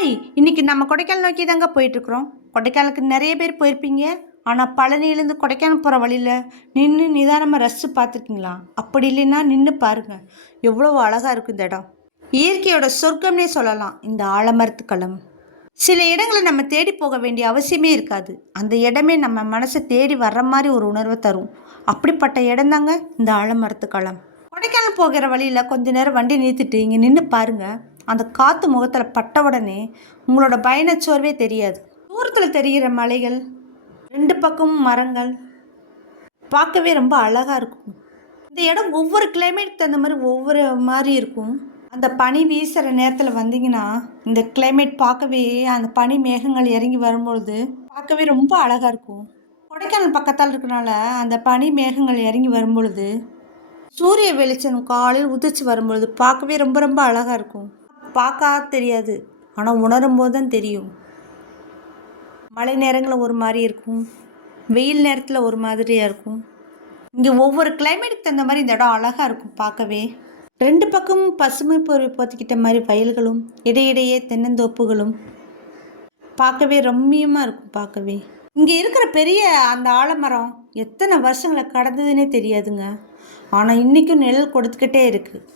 Hi, இன்னைக்கு நம்ம கொடைக்கானல் நோக்கி தாங்க போயிட்டுருக்குறோம். கொடைக்கானலுக்கு நிறைய பேர் போயிருப்பீங்க. ஆனால் பழனியிலேருந்து கொடைக்கானல் போகிற வழியில் நின்று நிதானமாக ரசித்து பார்த்துருக்கீங்களா? அப்படி இல்லைன்னா நின்று பாருங்கள், எவ்வளோ அழகாக இருக்கும் இந்த இடம். இயற்கையோட சொர்க்கம்னே சொல்லலாம் இந்த ஆலமரத்து களம். சில இடங்களை நம்ம தேடி போக வேண்டிய அவசியமே இருக்காது. அந்த இடமே நம்ம மனசை தேடி வர்ற மாதிரி ஒரு உணர்வை தரும். அப்படிப்பட்ட இடம் தாங்க இந்த ஆலமரத்து களம். கொடைக்கானல் போகிற வழியில் கொஞ்ச நேரம் வண்டி நிறுத்திட்டு இங்கே நின்று பாருங்கள். அந்த காற்று முகத்தில் பட்ட உடனே உங்களோட பயணச்சோர்வே தெரியாது. தூரத்தில் தெரிகிற மலைகள், ரெண்டு பக்கமும் மரங்கள் பார்க்கவே ரொம்ப அழகாக இருக்கும். இந்த இடம் ஒவ்வொரு கிளைமேட் தகுந்த மாதிரி ஒவ்வொரு மாதிரி இருக்கும். அந்த பனி வீசுகிற நேரத்தில் வந்தீங்கன்னா இந்த கிளைமேட் பார்க்கவே, அந்த பனி மேகங்கள் இறங்கி வரும்பொழுது பார்க்கவே ரொம்ப அழகாக இருக்கும். கொடைக்கானல் பக்கத்தால் இருக்கனால அந்த பனி மேகங்கள் இறங்கி வரும்பொழுது சூரிய வெளிச்சம் காலையில் உதிர்ச்சி வரும்பொழுது பார்க்கவே ரொம்ப ரொம்ப அழகாக இருக்கும். பார்க்க தெரியாது, ஆனால் உணரும் போது தான் தெரியும். மழை நேரங்களில் ஒரு மாதிரி இருக்கும், வெயில் நேரத்தில் ஒரு மாதிரியாக இருக்கும். இங்கே ஒவ்வொரு கிளைமேட்டுக்கு தகுந்த மாதிரி இந்த இடம் அழகாக இருக்கும் பார்க்கவே. ரெண்டு பக்கமும் பசுமை பொருள் போத்திக்கிட்ட மாதிரி வயல்களும் இடையிடையே தென்னந்தோப்புகளும் பார்க்கவே ரம்மியமாக இருக்கும். பார்க்கவே இங்கே இருக்கிற பெரிய அந்த ஆலமரம் எத்தனை வருஷங்களை கடந்ததுன்னே தெரியாதுங்க. ஆனால் இன்றைக்கும் நிழல் கொடுத்துக்கிட்டே இருக்குது.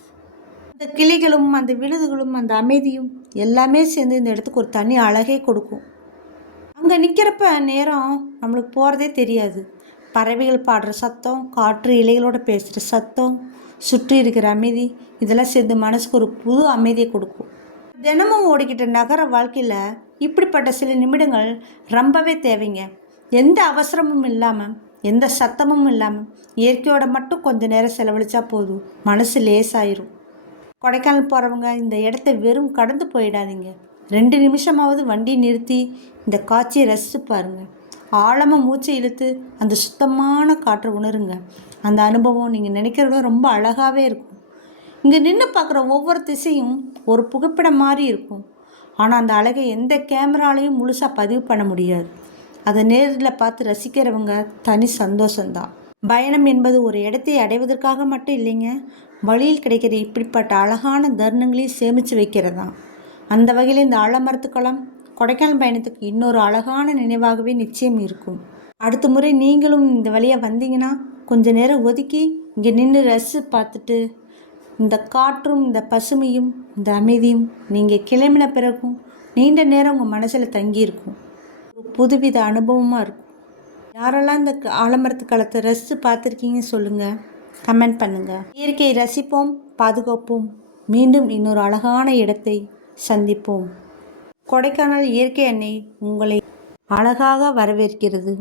அந்த கிளிகளும் அந்த விழுதுகளும் அந்த அமைதியும் எல்லாமே சேர்ந்து இந்த இடத்துக்கு ஒரு தனி அழகே கொடுக்கும். அங்கே நிற்கிறப்ப நேரம் நம்மளுக்கு போகிறதே தெரியாது. பறவைகள் பாடுற சத்தம், காற்று இலைகளோட பேசுகிற சத்தம், சுற்றி இருக்கிற அமைதி, இதெல்லாம் சேர்ந்து மனசுக்கு ஒரு புது அமைதியை கொடுக்கும். தினமும் ஓடிக்கிட்ட நகர வாழ்க்கையில் இப்படிப்பட்ட சில நிமிடங்கள் ரொம்பவே தேவைங்க. எந்த அவசரமும் இல்லாமல், எந்த சத்தமும் இல்லாமல் இயற்கையோட மட்டும் கொஞ்சம் நேரம் செலவழித்தா போதும், மனசு லேசாயிரும். கொடைக்கானல் போகிறவங்க இந்த இடத்த வெறும் கடந்து போயிடாதீங்க. 2 நிமிஷமாவது வண்டி நிறுத்தி இந்த காட்சியை ரசித்து பாருங்கள். ஆழமாக மூச்சை இழுத்து அந்த சுத்தமான காற்றை உணருங்க. அந்த அனுபவம் நீங்கள் நினைக்கிறத ரொம்ப அழகாகவே இருக்கும். இங்கே நின்று பார்க்குற ஒவ்வொரு திசையும் ஒரு புகைப்படம் மாதிரி இருக்கும். ஆனால் அந்த அழகை எந்த கேமராலையும் முழுசாக பதிவு பண்ண முடியாது. அதை நேரில் பார்த்து ரசிக்கிறவங்க தனி சந்தோஷந்தான். பயணம் என்பது ஒரு இடத்தை அடைவதற்காக மட்டும் இல்லைங்க, வழியில் கிடைக்கிற இப்படிப்பட்ட அழகான தருணங்களையும் சேமித்து வைக்கிறதா. அந்த வகையில் இந்த ஆலமரத்து களம் கொடைக்கானல் பயணத்துக்கு இன்னொரு அழகான நினைவாகவே நிச்சயம் இருக்கும். அடுத்த முறை நீங்களும் இந்த வழியாக வந்தீங்கன்னா கொஞ்சம் நேரம் ஒதுக்கி இங்கே நின்று ரசித்து பார்த்துட்டு இந்த காற்றும், இந்த பசுமையும், இந்த அமைதியும் நீங்கள் கிளம்பின பிறகும் நீண்ட நேரம் உங்கள் மனசில் தங்கியிருக்கும். ஒரு புதுவித அனுபவமாக இருக்கும். யாரெல்லாம் இந்த ஆலமரத்து களத்தை ரசித்து பார்த்துருக்கீங்கன்னு சொல்லுங்கள், கமெண்ட் பண்ணுங்கள். இயற்கையை ரசிப்போம், பாதுகாப்போம். மீண்டும் இன்னொரு அழகான இடத்தை சந்திப்போம். கொடைக்கானல் இயற்கை அன்னை உங்களை அழகாக வரவேற்கிறது.